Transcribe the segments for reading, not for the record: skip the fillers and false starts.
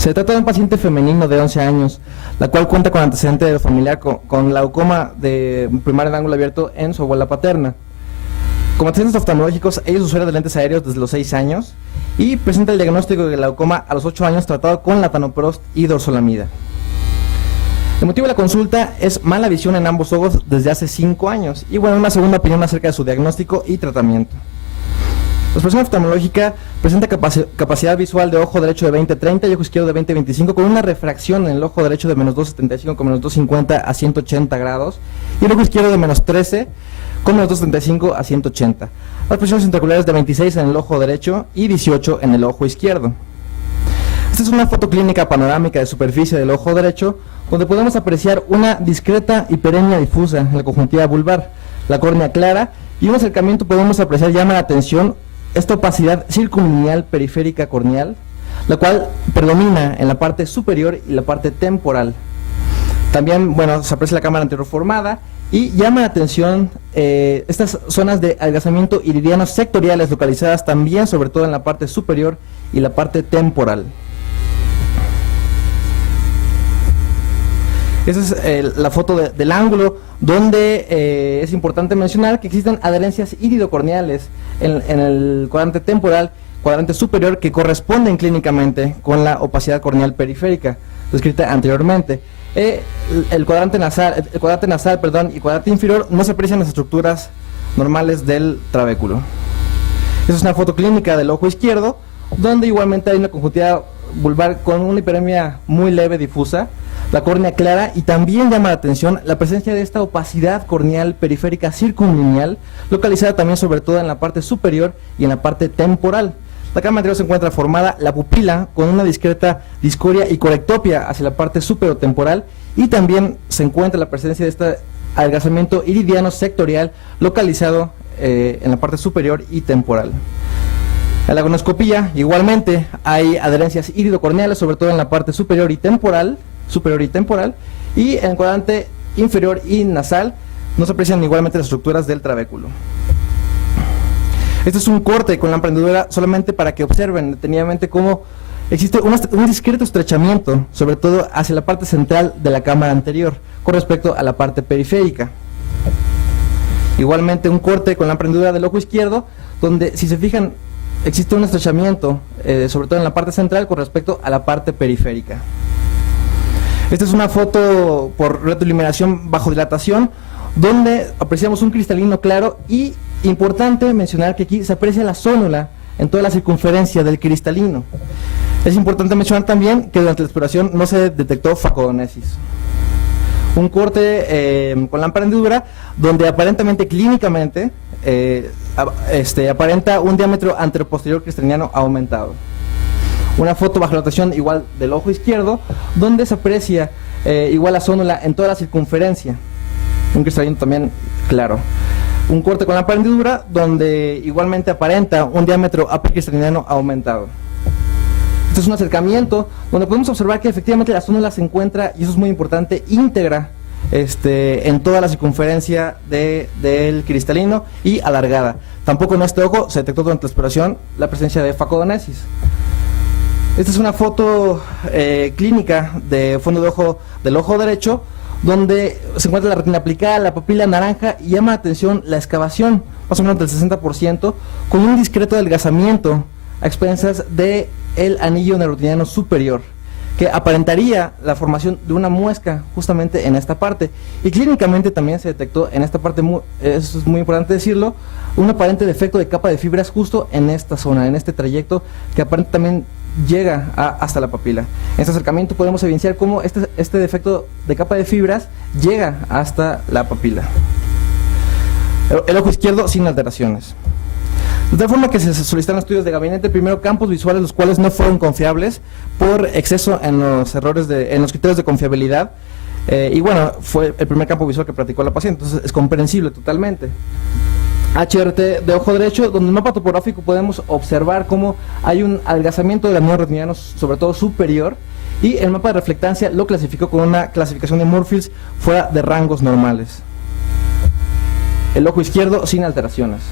Se trata de un paciente femenino de 11 años, la cual cuenta con antecedente familiar con glaucoma de primario de ángulo abierto en su abuela paterna. Como antecedentes oftalmológicos, ella es usuaria de lentes aéreos desde los 6 años y presenta el diagnóstico de glaucoma a los 8 años tratado con latanoprost y dorzolamida. El motivo de la consulta es mala visión en ambos ojos desde hace 5 años y bueno, una segunda opinión acerca de su diagnóstico y tratamiento. La exploración oftalmológica presenta capacidad visual de ojo derecho de 20-30 y ojo izquierdo de 20-25 con una refracción en el ojo derecho de menos 2,75 con menos 2,50 a 180 grados y el ojo izquierdo de menos 13 con menos 2,75 a 180. Las presiones intraoculares de 26 en el ojo derecho y 18 en el ojo izquierdo. Esta es una foto clínica panorámica de superficie del ojo derecho donde podemos apreciar una discreta hiperemia difusa en la conjuntiva vulvar, la córnea clara y un acercamiento podemos apreciar llama la atención esta opacidad circunlineal periférica corneal, la cual predomina en la parte superior y la parte temporal. También, bueno, se aprecia la cámara anterior formada y llama la atención estas zonas de adelgazamiento iridianos sectoriales localizadas también sobre todo en la parte superior y la parte temporal. Esa es la foto del ángulo donde es importante mencionar que existen adherencias iridocorneales en el cuadrante temporal, cuadrante superior, que corresponden clínicamente con la opacidad corneal periférica, descrita anteriormente. El cuadrante nasal y cuadrante inferior no se aprecian las estructuras normales del trabéculo. Esa es una foto clínica del ojo izquierdo, donde igualmente hay una conjuntiva vulvar con una hiperemia muy leve difusa, la córnea clara, y también llama la atención la presencia de esta opacidad corneal periférica circunlineal, localizada también sobre todo en la parte superior y en la parte temporal. La cámara anterior se encuentra formada la pupila con una discreta discoria y corectopia hacia la parte superotemporal y también se encuentra la presencia de este adelgazamiento iridiano sectorial localizado en la parte superior y temporal. En la gonoscopía igualmente hay adherencias iridocorneales sobre todo en la parte superior y temporal, y en el cuadrante inferior y nasal no se aprecian igualmente las estructuras del trabéculo. Este es un corte con la emprendedura solamente para que observen detenidamente cómo existe un discreto estrechamiento, sobre todo hacia la parte central de la cámara anterior, con respecto a la parte periférica. Igualmente un corte con la emprendedura del ojo izquierdo, donde si se fijan existe un estrechamiento, sobre todo en la parte central con respecto a la parte periférica. Esta es una foto por retroiluminación bajo dilatación, donde apreciamos un cristalino claro y importante mencionar que aquí se aprecia la zónula en toda la circunferencia del cristalino. Es importante mencionar también que durante la exploración no se detectó facodonesis. Un corte con lámpara hendidura donde aparentemente clínicamente aparenta un diámetro anteroposterior cristaliniano aumentado. Una foto bajo dilatación igual del ojo izquierdo donde se aprecia igual la zónula en toda la circunferencia. Un cristalino también claro. Un corte con lámpara hendidura donde igualmente aparenta un diámetro apicristaliniano aumentado. Este es un acercamiento donde podemos observar que efectivamente la zónula se encuentra, y eso es muy importante, íntegra en toda la circunferencia del cristalino y alargada. Tampoco en este ojo se detectó durante la exploración la presencia de facodonesis. Esta es una foto clínica de fondo de ojo del ojo derecho, donde se encuentra la retina aplicada, la pupila naranja, y llama la atención la excavación, más o menos del 60%, con un discreto adelgazamiento a expensas del anillo neuroteniano superior, que aparentaría la formación de una muesca justamente en esta parte. Y clínicamente también se detectó en esta parte, eso es muy importante decirlo, un aparente defecto de capa de fibras justo en esta zona, en este trayecto, que aparentemente también llega hasta la papila. En este acercamiento podemos evidenciar cómo este defecto de capa de fibras llega hasta la papila. El ojo izquierdo sin alteraciones. De tal forma que se solicitaron estudios de gabinete, primero campos visuales, los cuales no fueron confiables por exceso en los criterios de confiabilidad, y bueno, fue el primer campo visual que practicó la paciente, entonces es comprensible totalmente. HRT de ojo derecho, donde en el mapa topográfico podemos observar cómo hay un adelgazamiento del anillo retiniano, sobre todo superior, y el mapa de reflectancia lo clasificó con una clasificación de Moorfields fuera de rangos normales. El ojo izquierdo sin alteraciones.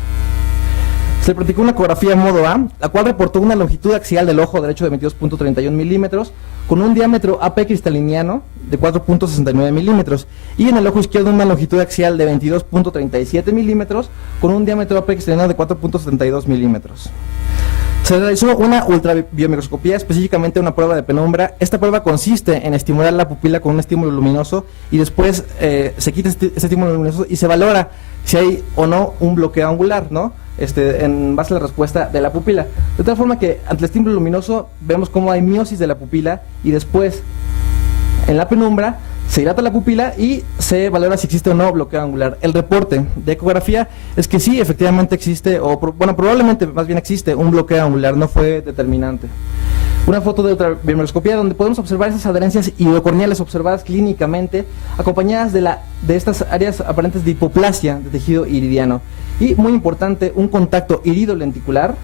Se practicó una ecografía modo A, la cual reportó una longitud axial del ojo derecho de 22.31 milímetros, con un diámetro AP cristaliniano de 4.69 milímetros, y en el ojo izquierdo una longitud axial de 22.37 milímetros, con un diámetro AP cristaliniano de 4.72 milímetros. Se realizó una ultrabiomicroscopía, específicamente una prueba de penumbra. Esta prueba consiste en estimular la pupila con un estímulo luminoso y después se quita este estímulo luminoso y se valora si hay o no un bloqueo angular, ¿no? En base a la respuesta de la pupila. De tal forma que ante el estímulo luminoso vemos cómo hay miosis de la pupila y después en la penumbra se dilata la pupila y se valora si existe o no bloqueo angular. El reporte de ecografía es que sí, efectivamente existe, probablemente más bien existe un bloqueo angular, no fue determinante. Una foto de ultrabiomicroscopía donde podemos observar esas adherencias iridocorneales observadas clínicamente, acompañadas de estas áreas aparentes de hipoplasia de tejido iridiano. Y, muy importante, un contacto irido-lenticular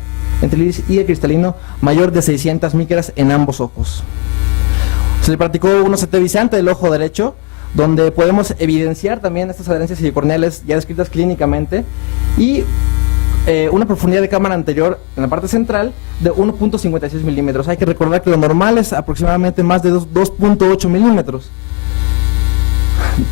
entre el iris y el cristalino mayor de 600 micras en ambos ojos. Se le practicó un OCT visante del ojo derecho, donde podemos evidenciar también estas adherencias iridocorneales ya descritas clínicamente, y una profundidad de cámara anterior en la parte central de 1.56 milímetros. Hay que recordar que lo normal es aproximadamente más de 2.8 milímetros.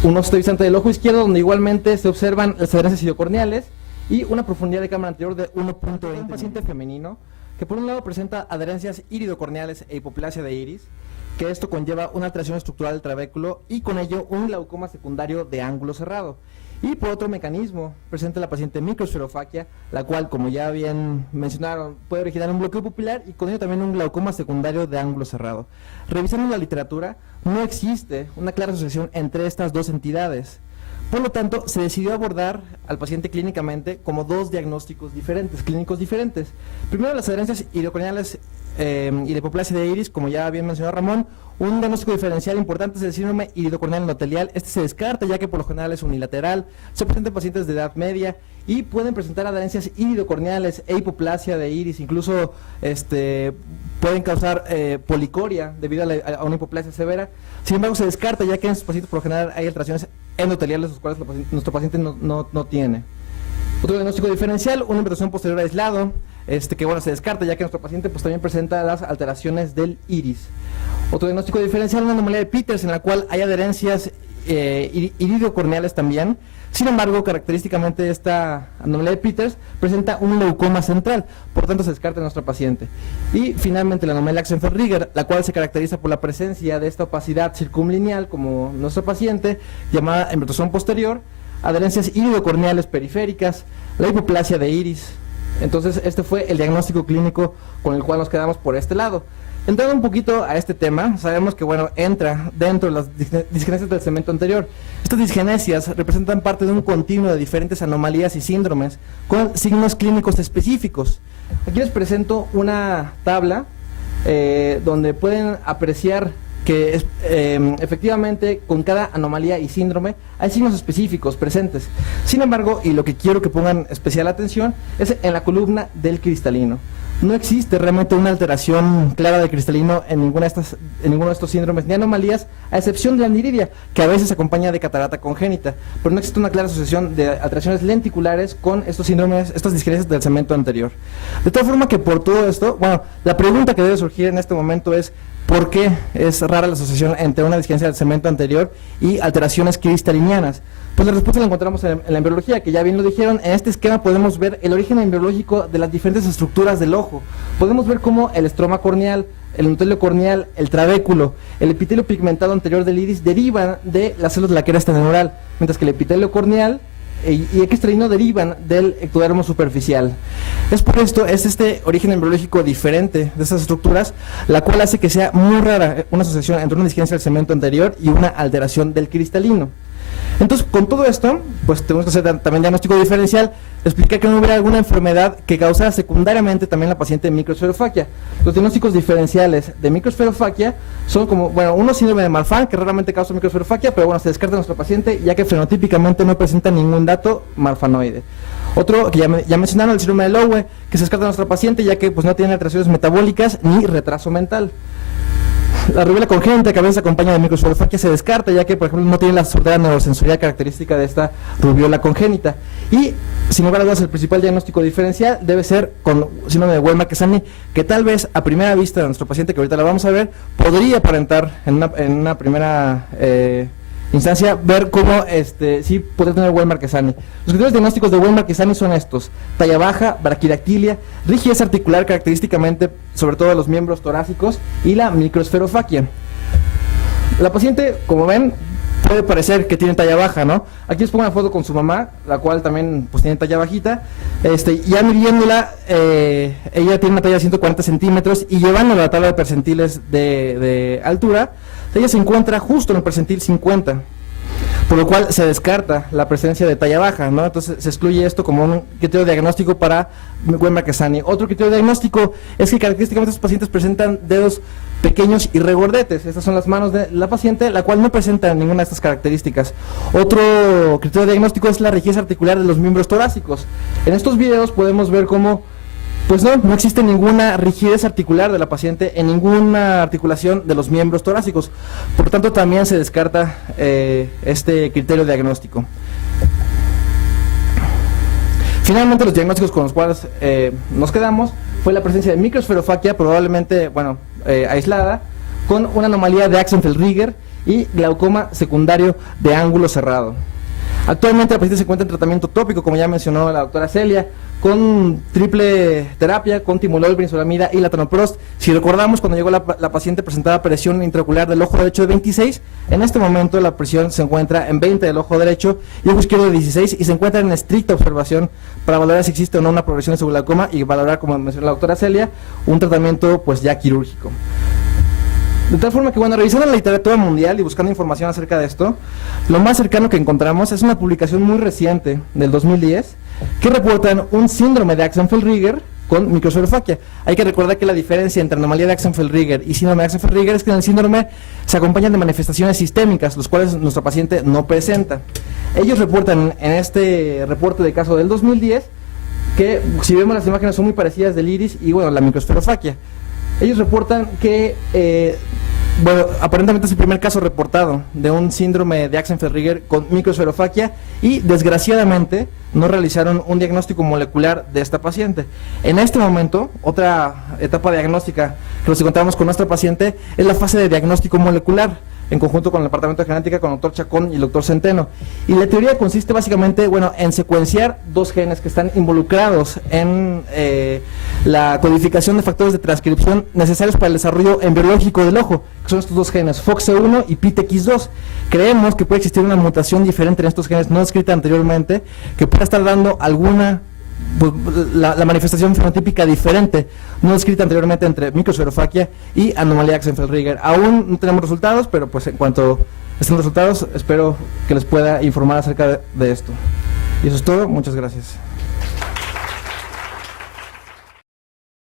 Un OCT visante del ojo izquierdo, donde igualmente se observan las adherencias iridocorneales, y una profundidad de cámara anterior de 1.20. Un paciente femenino que por un lado presenta adherencias iridocorneales e hipoplasia de iris, que esto conlleva una alteración estructural del trabéculo y con ello un glaucoma secundario de ángulo cerrado. Y por otro mecanismo, presenta la paciente microesferofaquia, la cual, como ya bien mencionaron, puede originar un bloqueo pupilar y con ello también un glaucoma secundario de ángulo cerrado. Revisando la literatura, no existe una clara asociación entre estas dos entidades. Por lo tanto, se decidió abordar al paciente clínicamente como dos diagnósticos diferentes, clínicos diferentes. Primero, las adherencias iridocorneales y la hipoplasia de iris, como ya bien mencionó Ramón. Un diagnóstico diferencial importante es el síndrome iridocorneal endotelial. Este se descarta ya que por lo general es unilateral, se presenta en pacientes de edad media y pueden presentar adherencias iridocorneales e hipoplasia de iris, incluso pueden causar policoria debido a una hipoplasia severa. Sin embargo, se descarta ya que en estos pacientes por lo general hay alteraciones endoteliales, los cuales nuestro paciente no tiene. Otro diagnóstico diferencial, una inversión posterior aislado, que bueno, se descarta ya que nuestro paciente pues también presenta las alteraciones del iris. Otro diagnóstico diferencial, una anomalía de Peters en la cual hay adherencias iridocorneales también. Sin embargo, característicamente esta anomalía de Peters presenta un leucoma central, por tanto se descarta en nuestro paciente. Y finalmente la anomalía Axenfeld-Rieger, la cual se caracteriza por la presencia de esta opacidad circunlineal como nuestro paciente, llamada inversión posterior, adherencias iridocorneales periféricas, la hipoplasia de iris. Entonces este fue el diagnóstico clínico con el cual nos quedamos por este lado. Entrando un poquito a este tema, sabemos que bueno, entra dentro de las disgenesias del segmento anterior. Estas disgenesias representan parte de un continuo de diferentes anomalías y síndromes con signos clínicos específicos. Aquí les presento una tabla donde pueden apreciar que efectivamente con cada anomalía y síndrome hay signos específicos presentes. Sin embargo, y lo que quiero que pongan especial atención es en la columna del cristalino. No existe realmente una alteración clara del cristalino en ninguno de estos síndromes ni anomalías, a excepción de la aniridia, que a veces se acompaña de catarata congénita, pero no existe una clara asociación de alteraciones lenticulares con estos síndromes, estas disgenesias del segmento anterior. De tal forma que por todo esto, bueno, la pregunta que debe surgir en este momento es ¿por qué es rara la asociación entre una disgenesia del segmento anterior y alteraciones cristalinianas? Pues la respuesta la encontramos en la embriología, que ya bien lo dijeron. En este esquema podemos ver el origen embriológico de las diferentes estructuras del ojo. Podemos ver cómo el estroma corneal, el endotelio corneal, el trabéculo, el epitelio pigmentado anterior del iris derivan de las células de la cresta neural, mientras que el epitelio corneal y el cristalino derivan del ectodermo superficial. Es por esto, es este origen embriológico diferente de estas estructuras, la cual hace que sea muy rara una asociación entre una disgenesia del segmento anterior y una alteración del cristalino. Entonces, con todo esto, pues tenemos que hacer también diagnóstico diferencial, explicar que no hubiera alguna enfermedad que causara secundariamente también la paciente microesferofaquia. Los diagnósticos diferenciales de microesferofaquia son como, bueno, uno síndrome de Marfan, que raramente causa microesferofaquia, pero bueno, se descarta en nuestro paciente, ya que fenotípicamente no presenta ningún dato marfanoide. Otro que ya mencionaron, el síndrome de Lowe, que se descarta en nuestro paciente, ya que pues no tiene alteraciones metabólicas ni retraso mental. La rubéola congénita, que a veces acompaña de microesferofaquia, se descarta, ya que, por ejemplo, no tiene la sordera neurosensorial característica de esta rubéola congénita. Y sin lugar a dudas, el principal diagnóstico diferencial debe ser con síndrome de Weilmar-Quesani, que tal vez a primera vista de nuestro paciente, que ahorita la vamos a ver, podría aparentar en una primera instancia ver cómo sí podría tener Weilmar-Quesani. Los criterios diagnósticos de Weilmar-Quesani son estos: talla baja, braquidactilia, rigidez articular característicamente sobre todo de los miembros torácicos y la microesferofaquia. La paciente, como ven, puede parecer que tiene talla baja, ¿no? Aquí les pongo una foto con su mamá, la cual también pues tiene talla bajita. Ya midiéndola, ella tiene una talla de 140 centímetros y llevando la tabla de percentiles de altura, ella se encuentra justo en el percentil 50, por lo cual se descarta la presencia de talla baja, ¿no? Entonces se excluye esto como un criterio diagnóstico para Weilmar-Quesani. Otro criterio diagnóstico es que característicamente estos pacientes presentan dedos pequeños y regordetes. Estas son las manos de la paciente, la cual no presenta ninguna de estas características. Otro criterio diagnóstico es la rigidez articular de los miembros torácicos. En estos videos podemos ver cómo pues no existe ninguna rigidez articular de la paciente en ninguna articulación de los miembros torácicos. Por lo tanto, también se descarta este criterio diagnóstico. Finalmente, los diagnósticos con los cuales nos quedamos fue la presencia de microesferofaquia, probablemente, aislada, con una anomalía de Axenfeld-Rieger y glaucoma secundario de ángulo cerrado. Actualmente la paciente se encuentra en tratamiento tópico, como ya mencionó la doctora Celia, con triple terapia, con timolol, brinzolamida y latanoprost. Si recordamos, cuando llegó la paciente presentaba presión intraocular del ojo derecho de 26, en este momento la presión se encuentra en 20 del ojo derecho y ojo izquierdo de 16 y se encuentra en estricta observación para valorar si existe o no una progresión de su glaucoma y valorar, como mencionó la doctora Celia, un tratamiento pues ya quirúrgico. De tal forma que, revisando la literatura mundial y buscando información acerca de esto, lo más cercano que encontramos es una publicación muy reciente, del 2010, que reportan un síndrome de Axenfeld-Rieger con microesferofaquia. Hay que recordar que la diferencia entre anomalía de Axenfeld-Rieger y síndrome de Axenfeld-Rieger es que en el síndrome se acompañan de manifestaciones sistémicas, los cuales nuestra paciente no presenta. Ellos reportan en este reporte de caso del 2010 que, si vemos las imágenes, son muy parecidas del iris y la microesferofaquia. Ellos reportan que, aparentemente es el primer caso reportado de un síndrome de Axenfeld-Rieger con microesferofaquia y, desgraciadamente, no realizaron un diagnóstico molecular de esta paciente. En este momento, otra etapa diagnóstica que nos encontramos con nuestra paciente es la fase de diagnóstico molecular, en conjunto con el departamento de genética, con el doctor Chacón y el doctor Centeno. Y la teoría consiste básicamente, en secuenciar dos genes que están involucrados en la codificación de factores de transcripción necesarios para el desarrollo embriológico del ojo, que son estos dos genes, FOXC1 y PTX2. Creemos que puede existir una mutación diferente en estos genes no descrita anteriormente, que pueda estar dando alguna la manifestación fenotípica diferente no descrita anteriormente entre microesferofaquia y anomalía Axenfeld-Rieger. Aún no tenemos resultados, pero pues en cuanto estén los resultados, espero que les pueda informar acerca de esto. Y eso es todo, muchas gracias.